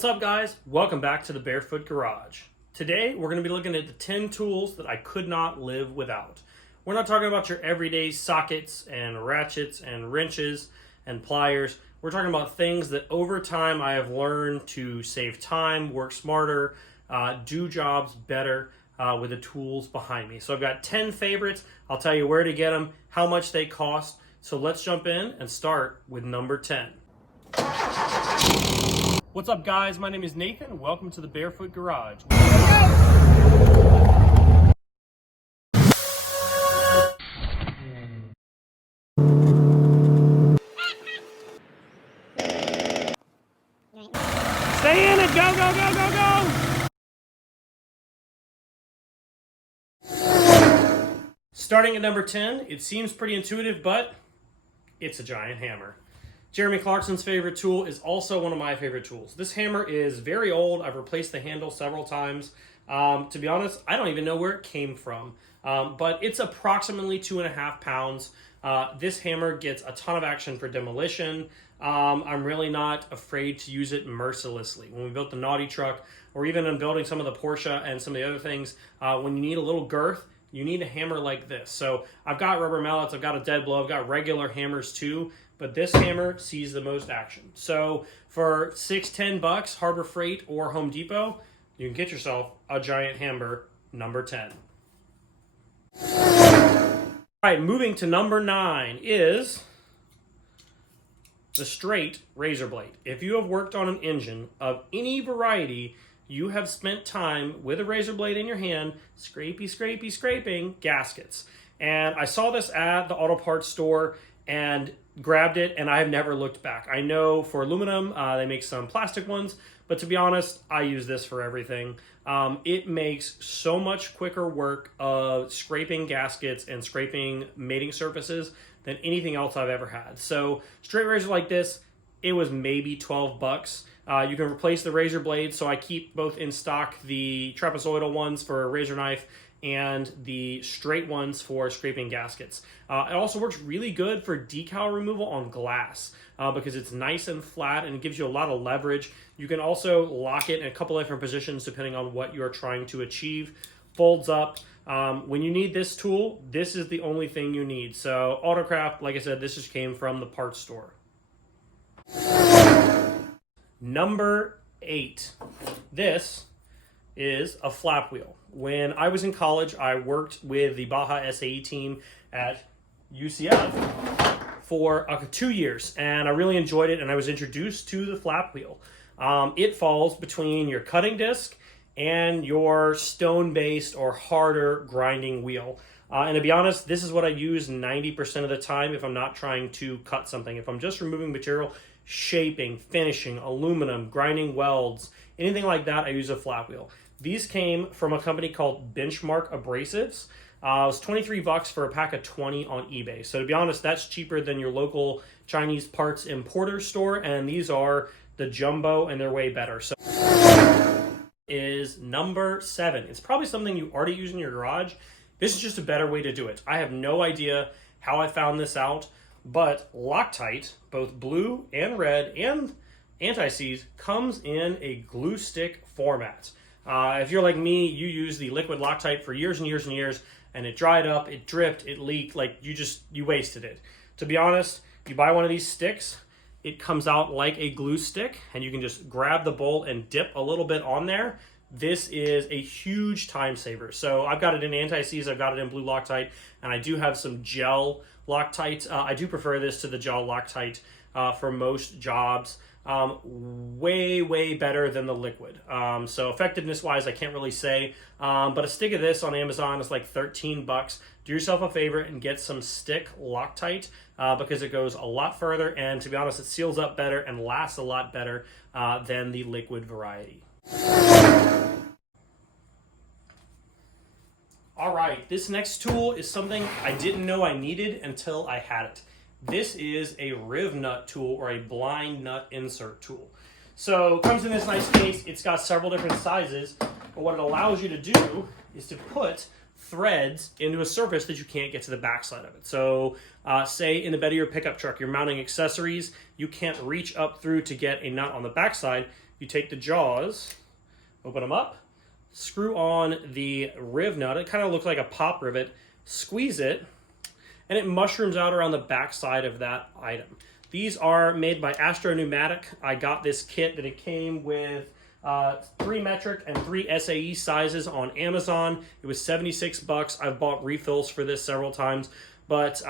What's up, guys? Welcome back to the Barefoot Garage. Today we're going to be looking at the 10 tools that I could not live without. We're not talking about your everyday sockets and ratchets and wrenches and pliers. We're talking about things that over time I have learned to save time, work smarter, do jobs better with the tools behind me. So I've got 10 favorites. I'll tell you where to get them, how much they cost. So let's jump in and start with number 10. What's up, guys? My name is Nathan. Welcome to the Barefoot Garage. Stay in it! Go, go, go, go, go! Starting at number 10, it seems pretty intuitive, but it's a giant hammer. Jeremy Clarkson's favorite tool is also one of my favorite tools. This hammer is very old. I've replaced the handle several times. To be honest, I don't even know where it came from, but it's approximately 2.5 pounds. This hammer gets a ton of action for demolition. I'm really not afraid to use it mercilessly. When we built the Naughty truck, or even in building some of the Porsche and some of the other things, when you need a little girth, you need a hammer like this. So I've got rubber mallets, I've got a dead blow, I've got regular hammers too, but this hammer sees the most action. So for $6-10, Harbor Freight or Home Depot, you can get yourself a giant hammer, number 10. All right, moving to number 9 is the straight razor blade. If you have worked on an engine of any variety, you have spent time with a razor blade in your hand, scraping gaskets. And I saw this at the auto parts store and grabbed it, and I have never looked back. I know for aluminum, they make some plastic ones, but to be honest, I use this for everything. It makes so much quicker work of scraping gaskets and scraping mating surfaces than anything else I've ever had. So straight razor like this, it was maybe $12. You can replace the razor blades, so I keep both in stock the trapezoidal ones for a razor knife and the straight ones for scraping gaskets. It also works really good for decal removal on glass because it's nice and flat and it gives you a lot of leverage. You can also lock it in a couple different positions depending on what you're trying to achieve. Folds up. When you need this tool, this is the only thing you need. So Autocraft, like I said, this just came from the parts store. Number 8. This is a flap wheel. When I was in college, I worked with the Baja SAE team at UCF for 2 years, and I really enjoyed it, and I was introduced to the flap wheel. It falls between your cutting disc and your stone-based or harder grinding wheel. And to be honest, this is what I use 90% of the time if I'm not trying to cut something. If I'm just removing material, shaping, finishing, aluminum, grinding welds, anything like that, I use a flap wheel. These came from a company called Benchmark Abrasives. It was $23 for a pack of 20 on eBay. So to be honest, that's cheaper than your local Chinese parts importer store, and these are the jumbo, and they're way better. So is number 7. It's probably something you already use in your garage. This is just a better way to do it. I have no idea how I found this out, but Loctite, both blue and red and anti-seize, comes in a glue stick format. If you're like me, you use the liquid Loctite for years and years and years, and it dried up, it dripped, it leaked, like you wasted it. To be honest, you buy one of these sticks, it comes out like a glue stick, and you can just grab the bolt and dip a little bit on there. This is a huge time saver. So I've got it in anti-seize, I've got it in blue Loctite, and I do have some gel Loctite. I do prefer this to the gel Loctite for most jobs. Way better than the liquid. So effectiveness wise, I can't really say, but a stick of this on Amazon is like $13. Do yourself a favor and get some stick Loctite because it goes a lot further, and to be honest, it seals up better and lasts a lot better than the liquid variety. All right, this next tool is something I didn't know I needed until I had it. This is a riv nut tool, or a blind nut insert tool. So it comes in this nice case. It's got several different sizes, but what it allows you to do is to put threads into a surface that you can't get to the backside of it. So say in the bed of your pickup truck, you're mounting accessories, you can't reach up through to get a nut on the backside. you take the jaws, open them up, screw on the riv nut. It kind of looks like a pop rivet. Squeeze it, and it mushrooms out around the back side of that item. These are made by Astro Pneumatic. I got this kit that it came with 3 metric and 3 SAE sizes on Amazon. It was 76 bucks. I've bought refills for this several times, but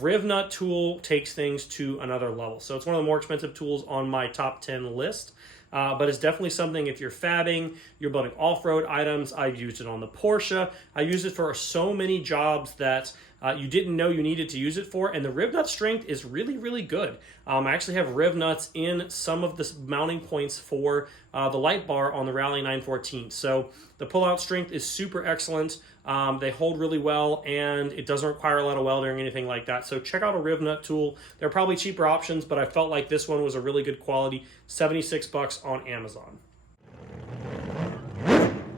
Riv Nut tool takes things to another level. So it's one of the more expensive tools on my top 10 list. But it's definitely something if you're fabbing, you're building off-road items. I've used it on the Porsche. I use it for so many jobs that you didn't know you needed to use it for, and the riv nut strength is really, really good. I actually have riv nuts in some of the mounting points for the light bar on the Rally 914. So the pull-out strength is super excellent. They hold really well, and it doesn't require a lot of welding or anything like that. So check out a riv nut tool. There are probably cheaper options, but I felt like this one was a really good quality. 76 bucks on Amazon.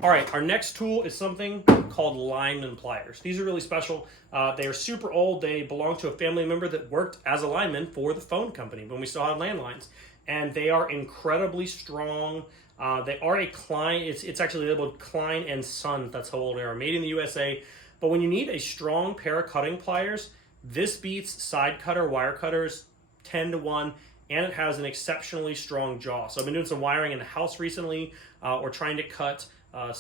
All right, our next tool is something called Lineman Pliers. These are really special. They are super old. They belong to a family member that worked as a lineman for the phone company when we still had landlines. And they are incredibly strong. They are a Klein, it's actually labeled Klein and Son, that's how old they are, made in the USA. But when you need a strong pair of cutting pliers, this beats side cutter wire cutters 10 to 1, and it has an exceptionally strong jaw. So I've been doing some wiring in the house recently, or trying to cut a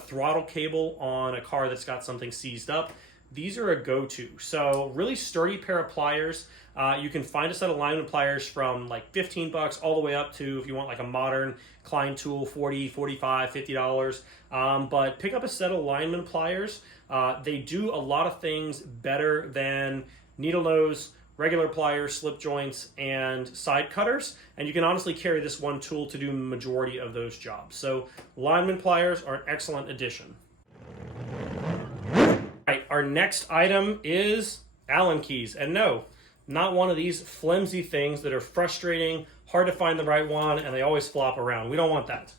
throttle cable on a car that's got something seized up. These are a go-to. So really sturdy pair of pliers. You can find a set of Lineman Pliers from like 15 bucks all the way up to, if you want like a modern Klein tool, 40, 45, $50. But pick up a set of Lineman Pliers. They do a lot of things better than needle nose, regular pliers, slip joints, and side cutters. And you can honestly carry this one tool to do the majority of those jobs. So Lineman Pliers are an excellent addition. All right, our next item is Allen keys. And no, not one of these flimsy things that are frustrating, hard to find the right one, and they always flop around. We don't want that.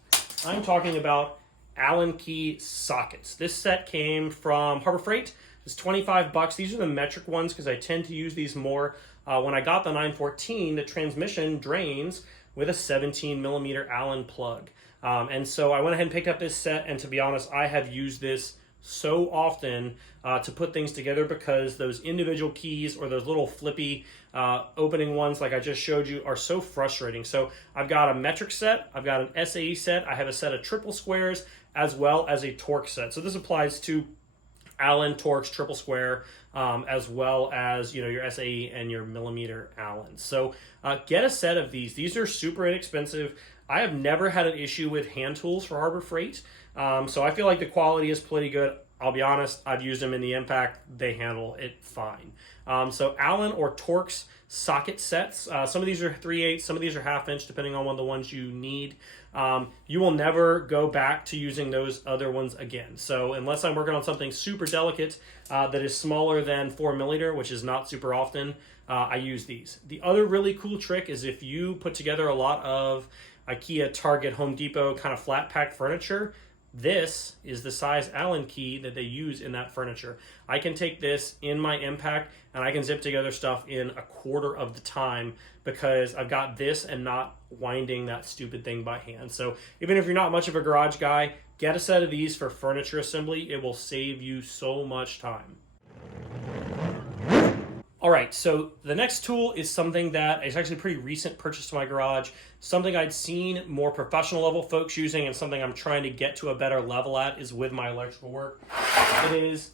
I'm talking about Allen key sockets. This set came from Harbor Freight. It's 25 bucks. These are the metric ones because I tend to use these more. When I got the 914, the transmission drains with a 17 millimeter Allen plug. And so I went ahead and picked up this set, and to be honest, I have used this so often to put things together because those individual keys or those little flippy opening ones like I just showed you are so frustrating. So I've got a metric set, I've got an SAE set, I have a set of triple squares as well as a Torx set. So this applies to Allen, Torx, triple square, as well as your SAE and your millimeter Allen. So get a set of these. These are super inexpensive. I have never had an issue with hand tools for Harbor Freight. So I feel like the quality is pretty good. I'll be honest, I've used them in the Impact. They handle it fine. So Allen or Torx socket sets. Some of these are 3/8, some of these are 1/2 inch, depending on the ones you need. You will never go back to using those other ones again. So unless I'm working on something super delicate that is smaller than 4 millimeter, which is not super often, I use these. The other really cool trick is if you put together a lot of IKEA, Target, Home Depot kind of flat pack furniture, this is the size Allen key that they use in that furniture. I can take this in my Impact and I can zip together stuff in a quarter of the time because I've got this and not winding that stupid thing by hand. So even if you're not much of a garage guy, get a set of these for furniture assembly. It will save you so much time. All right, so the next tool is something that is actually a pretty recent purchase to my garage, something I'd seen more professional level folks using and something I'm trying to get to a better level at is with my electrical work. It is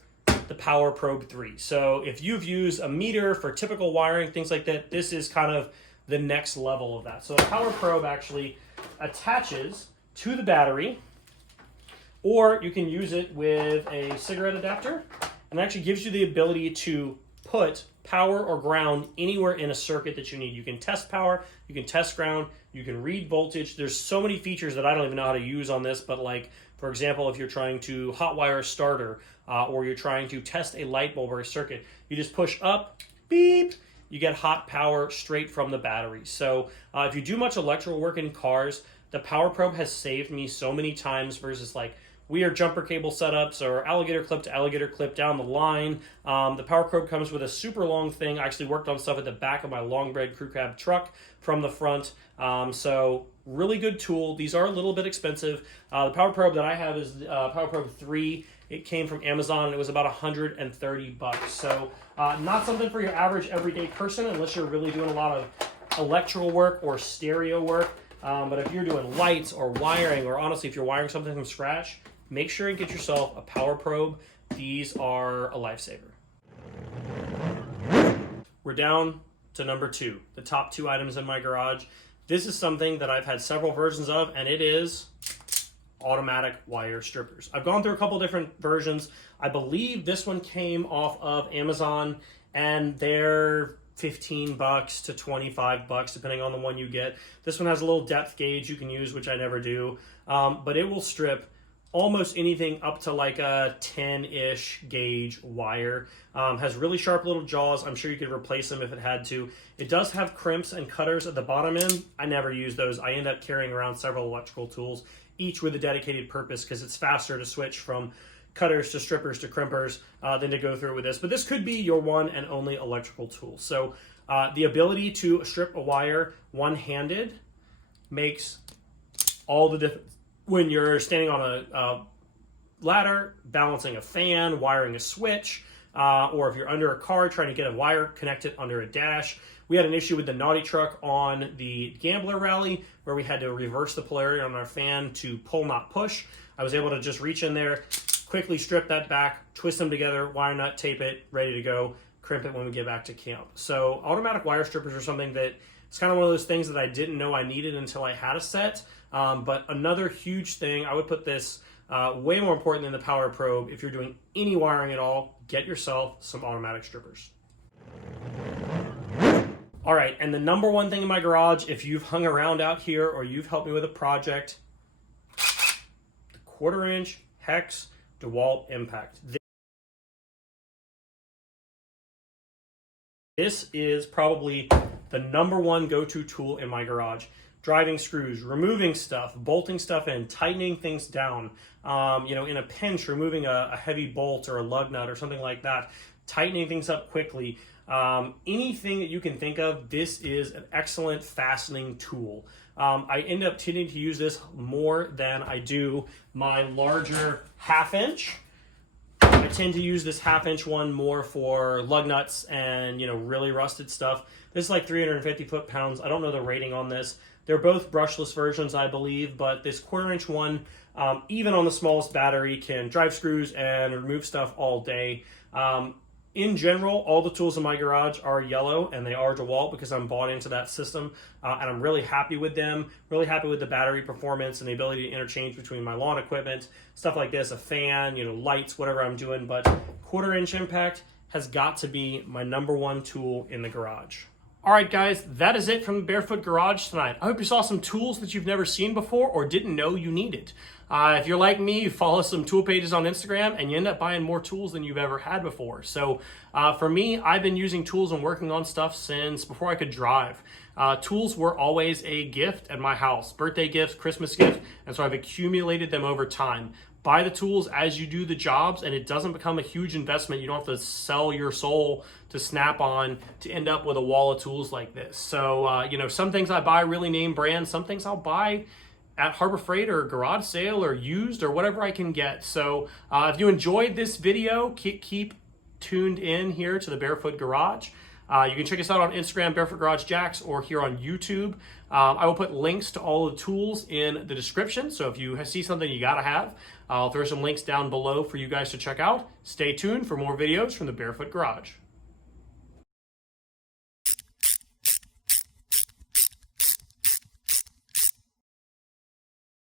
the Power Probe 3. So if you've used a meter for typical wiring, things like that, this is kind of the next level of that. So the Power Probe actually attaches to the battery, or you can use it with a cigarette adapter, and it actually gives you the ability to put power or ground anywhere in a circuit that you need. You can test power, you can test ground, you can read voltage. There's so many features that I don't even know how to use on this, but like, for example, if you're trying to hotwire a starter or you're trying to test a light bulb or a circuit, you just push up, beep, you get hot power straight from the battery. So if you do much electrical work in cars, the Power Probe has saved me so many times versus like weird jumper cable setups or alligator clip to alligator clip down the line. The power probe comes with a super long thing. I actually worked on stuff at the back of my long bred crew cab truck from the front. So really good tool. These are a little bit expensive. The power probe that I have is Power Probe 3. It came from Amazon and it was about $130. So not something for your average everyday person unless you're really doing a lot of electrical work or stereo work. But if you're doing lights or wiring, or honestly, if you're wiring something from scratch, make sure and get yourself a power probe. These are a lifesaver. We're down to number 2, the top 2 items in my garage. This is something that I've had several versions of, and it is automatic wire strippers. I've gone through a couple different versions. I believe this one came off of Amazon, and they're $15 to $25 depending on the one you get. This one has a little depth gauge you can use, which I never do, but it will strip almost anything up to like a 10-ish gauge wire. Has really sharp little jaws. I'm sure you could replace them if it had to. It does have crimps and cutters at the bottom end. I never use those. I end up carrying around several electrical tools, each with a dedicated purpose, because it's faster to switch from cutters to strippers to crimpers than to go through with this. But this could be your one and only electrical tool. So the ability to strip a wire one-handed makes all the difference when you're standing on a ladder, balancing a fan, wiring a switch, or if you're under a car trying to get a wire connected under a dash. We had an issue with the Naughty truck on the Gambler Rally where we had to reverse the polarity on our fan to pull, not push. I was able to just reach in there, quickly strip that back, twist them together, wire nut, tape it, ready to go, crimp it when we get back to camp. So automatic wire strippers are something that it's kind of one of those things that I didn't know I needed until I had a set. But another huge thing, I would put this way more important than the power probe. If you're doing any wiring at all, get yourself some automatic strippers. All right, and the number one thing in my garage, if you've hung around out here or you've helped me with a project, the 1/4-inch hex DEWALT Impact. This is probably the number one go-to tool in my garage. Driving screws, removing stuff, bolting stuff in, tightening things down, in a pinch, removing a heavy bolt or a lug nut or something like that, tightening things up quickly. Anything that you can think of, this is an excellent fastening tool. I end up tending to use this more than I do my larger 1/2-inch. I tend to use this 1/2-inch one more for lug nuts and, really rusted stuff. This is like 350 foot-pounds. I don't know the rating on this. They're both brushless versions, I believe, but this 1/4-inch one, even on the smallest battery, can drive screws and remove stuff all day. In general, all the tools in my garage are yellow, and they are DEWALT because I'm bought into that system, and I'm really happy with them, really happy with the battery performance and the ability to interchange between my lawn equipment, stuff like this, a fan, lights, whatever I'm doing, but 1/4-inch Impact has got to be my number one tool in the garage. All right, guys, that is it from the Barefoot Garage tonight. I hope you saw some tools that you've never seen before or didn't know you needed. If you're like me, you follow some tool pages on Instagram and you end up buying more tools than you've ever had before. So for me, I've been using tools and working on stuff since before I could drive. Tools were always a gift at my house, birthday gifts, Christmas gifts, and so I've accumulated them over time. Buy the tools as you do the jobs, and it doesn't become a huge investment. You don't have to sell your soul to Snap-on to end up with a wall of tools like this. So, some things I buy really name brands, some things I'll buy at Harbor Freight or garage sale or used or whatever I can get. So if you enjoyed this video, keep tuned in here to the Barefoot Garage. You can check us out on Instagram, Barefoot Garage Jax, or here on YouTube. I will put links to all the tools in the description, so if you see something you gotta have, I'll throw some links down below for you guys to check out. Stay tuned for more videos from the Barefoot Garage.